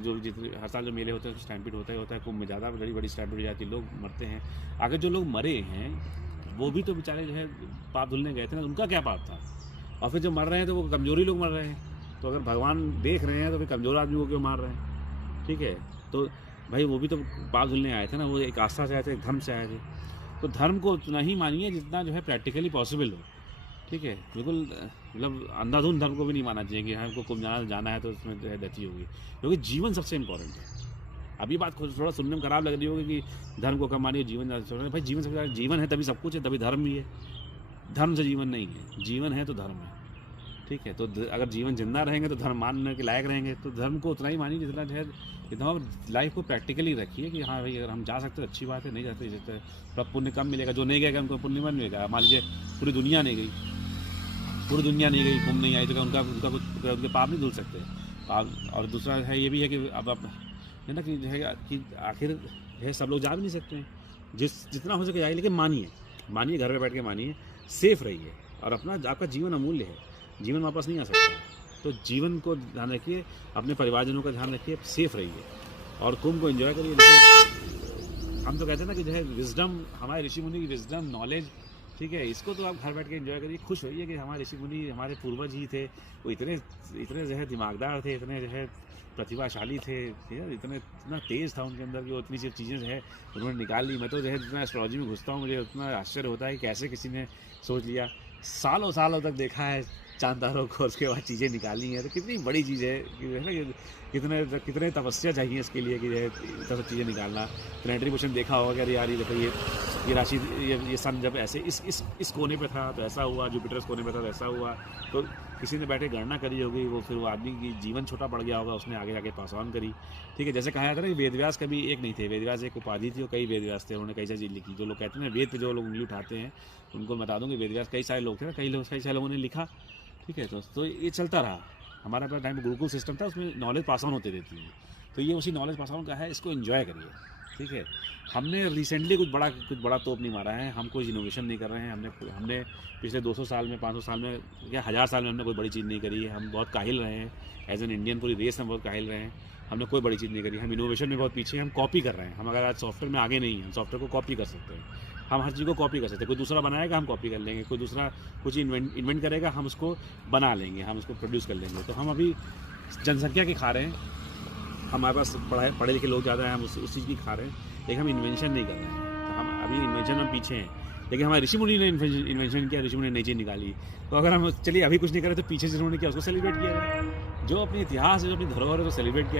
जो जितने हर साल जो मेले होते हैं स्टैम्पीड होता है कुंभ में ज़्यादा बड़ी बड़ी स्टैम्पीड हो जाती है, लोग मरते हैं। आगे जो लोग मरे हैं वो भी तो बेचारे जो है पाप धुलने गए थे ना, उनका क्या पाप था? और फिर जो मर रहे हैं तो वो कमजोरी लोग मर रहे हैं। तो अगर भगवान देख रहे हैं तो फिर कमज़ोर आदमी को क्यों मार रहे हैं? ठीक है, तो भाई वो भी तो पाप धुलने आए थे ना, वो एक आस्था से आए थे, एक धर्म से आए थे। तो धर्म को उतना ही मानिए जितना जो है प्रैक्टिकली पॉसिबल हो। ठीक है, बिल्कुल मतलब अंधाधुंध धर्म को भी नहीं मानना चाहिए कि हाँ हमको कुंभ जाना है तो उसमें जो है गति होगी, क्योंकि जीवन सबसे इंपॉर्टेंट है। अब ये बात थोड़ा सुनने में खराब लग रही होगी कि धर्म को कम मानिए, जीवन ज़्यादा छोड़ना। भाई जीवन सबसे ज़्यादा, जीवन है तभी सब कुछ है, तभी धर्म भी है। धर्म से जीवन नहीं है, जीवन है तो धर्म है। ठीक है, तो अगर जीवन जिंदा रहेंगे तो धर्म मानने के लायक रहेंगे, तो धर्म को उतना ही मानिए जितना जो है, जितना लाइफ को प्रैक्टिकली रखिए कि हाँ भाई अगर हम जा सकते तो अच्छी बात है, नहीं जाते जैसे थोड़ा पुण्य कम मिलेगा। जो नहीं गएगा उनको पुण्य नहीं मिलेगा। मान लीजिए पूरी दुनिया नहीं गई, कुंभ नहीं आई तो उनका उनका कुछ उनके पाप नहीं धुल सकते पाप। और दूसरा है ये भी है कि अब है ना कि जो है कि आखिर जो है सब लोग जा भी नहीं सकते हैं। जितना हो सके जाइए, लेकिन मानिए घर पे बैठ के मानिए, सेफ रहिए। और अपना आपका जीवन अमूल्य है, जीवन वापस नहीं आ सकता है। तो जीवन को ध्यान रखिए, अपने परिवारजनों का ध्यान रखिए, सेफ रहिए और कुंभ को एंजॉय करिए। हम तो कहते हैं ना कि जो है विजडम, हमारे ऋषि मुनि की विजडम, नॉलेज, ठीक है, इसको तो आप घर बैठ के एंजॉय करिए। खुश होइए कि हमारे ऋषि मुनि, हमारे पूर्वज ही थे, वो इतने जो है दिमागदार थे, इतने जो है प्रतिभाशाली थे, इतना तेज़ था उनके अंदर कि वो इतनी सी चीज़ें जो है उन्होंने निकाल ली। मैं तो जो है जितना एस्ट्रोलॉजी में घुसता हूँ मुझे उतना आश्चर्य होता है कि कैसे किसी ने सोच लिया। सालों सालों तक देखा है चांद तारों को, उसके बाद चीज़ें निकाली हैं। तो कितनी बड़ी चीज़ है कि है ना, कितने तपस्या चाहिए इसके लिए कि जो है सब चीज़ें निकालना। प्लैनेटरी मोशन देखा होगा कि यार ये देखो ये राशि, ये सन जब ऐसे इस कोने पे था तो ऐसा हुआ, जुपिटर इस कोने पे था तो ऐसा हुआ। तो किसी ने बैठे गणना करी होगी, वो फिर वो आदमी की जीवन छोटा पड़ गया होगा, उसने आगे जाके पास ऑन करी। ठीक है, जैसे कहा जाता है ना कि वेदव्यास कभी एक नहीं थे, वेदव्यास एक उपाधि थी और कई वेदव्यास थे, उन्होंने कई सारी चीज़ लिखी। जो लोग कहते हैं वेद पे जो लोग उंगली उठाते हैं उनको बता दूँ कि वेदव्यास कई सारे लोग थे ना, कई सारे लोगों ने लिखा। ठीक है, तो ये चलता रहा। हमारे पास टाइम गुरुकुल सिस्टम था, उसमें नॉलेज पास ऑन होती रहती है। तो ये उसी नॉलेज पास ऑन का है, इसको एंजॉय करिए। ठीक है, हमने रिसेंटली कुछ बड़ा तोप नहीं मारा है, हम कोई इनोवेशन नहीं कर रहे हैं। हमने पिछले 200 साल में, 500 साल में या 1000 साल में हमने कोई बड़ी चीज़ नहीं करी है। हम बहुत काहिल रहे हैं, एज एन इंडियन पूरी रेस में बहुत काहिल रहे हैं। हमने कोई बड़ी चीज़ नहीं करी। हम इनोवेशन में बहुत पीछे हैं, हम कॉपी कर रहे हैं। हम अगर आज सॉफ्टवेयर में आगे नहीं हैं, हम सॉफ्टवेयर को कॉपी कर सकते हैं। हम हर चीज़ को कॉपी कर सकते हैं। कोई दूसरा बनाएगा हम कॉपी कर लेंगे, कोई दूसरा कुछ इन्वेंट करेगा हम उसको बना लेंगे, हम उसको प्रोड्यूस कर लेंगे। तो हम अभी जनसंख्या की खा रहे हैं, हमारे पास पढ़े लिखे लोग ज़्यादा हैं, हम उस चीज़ की खा रहे हैं, लेकिन हम इन्वेंशन नहीं कर रहे हैं। तो हम अभी इन्वेंशन में पीछे हैं। लेकिन हमारे ऋषि मुनि ने इन्वेंशन किया, ऋषि मुनि ने नई चीज़ निकाली। तो अगर हम चलिए अभी कुछ नहीं करें तो पीछे से उन्होंने किया, उसको सेलिब्रेट किया जाए। जो अपनी इतिहास है, जो अपनी धरोहर है, तो सेलिब्रेट किया।